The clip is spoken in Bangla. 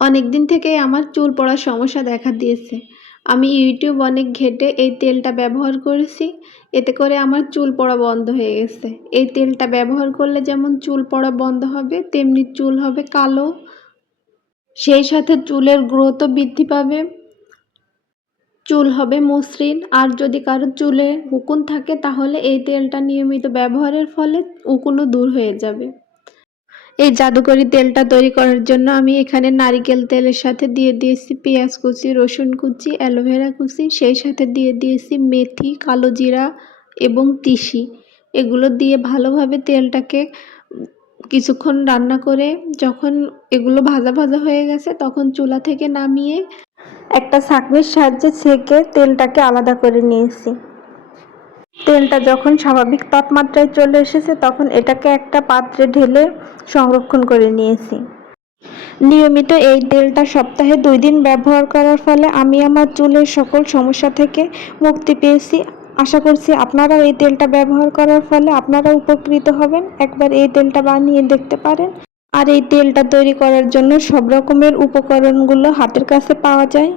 অনেক দিন থেকেই আমার চুল পড়ার সমস্যা দেখা দিয়েছে। আমি ইউটিউব অনেক ঘেটে এই তেলটা ব্যবহার করেছি, এতে করে আমার চুল পড়া বন্ধ হয়ে গেছে। এই তেলটা ব্যবহার করলে যেমন চুল পড়া বন্ধ হবে, তেমনি চুল হবে কালো। সেই সাথে চুলের গ্রোথও বৃদ্ধি পাবে। চুল হবে মসৃণ। আর যদি কারও চুলে উকুন থাকে, তাহলে এই তেলটা নিয়মিত ব্যবহারের ফলে উকুনও দূর হয়ে যাবে। এই জাদুকরি তেলটা তৈরি করার জন্য আমি এখানে নারিকেল তেলের সাথে দিয়ে দিয়েছি পেঁয়াজ কুচি, রসুন কুচি, অ্যালোভেরা কুচি, সেই সাথে দিয়ে দিয়েছি মেথি, কালো জিরা এবং তিসি। এগুলো দিয়ে ভালোভাবে তেলটাকে কিছুক্ষণ রান্না করে যখন এগুলো ভাজা ভাজা হয়ে গেছে তখন চুলা থেকে নামিয়ে একটা ছাঁকনির সাহায্যে ছেঁকে তেলটাকে আলাদা করে নিয়েছি। তেলটা যখন স্বাভাবিক তাপমাত্রায় চলে এসেছে, তখন এটাকে একটা পাত্রে ঢেলে সংরক্ষণ করে নিয়েছি। নিয়মিত এই তেলটা সপ্তাহে দুই দিন ব্যবহার করার ফলে আমি আমার চুলের সকল সমস্যা থেকে মুক্তি পেয়েছি। আশা করছি আপনারাও এই তেলটা ব্যবহার করার ফলে আপনারা উপকৃত হবেন। একবার এই তেলটা বানিয়ে দেখতে পারেন। আর এই তেলটা তৈরি করার জন্য সব রকমের উপকরণগুলো হাতের কাছে পাওয়া যায়।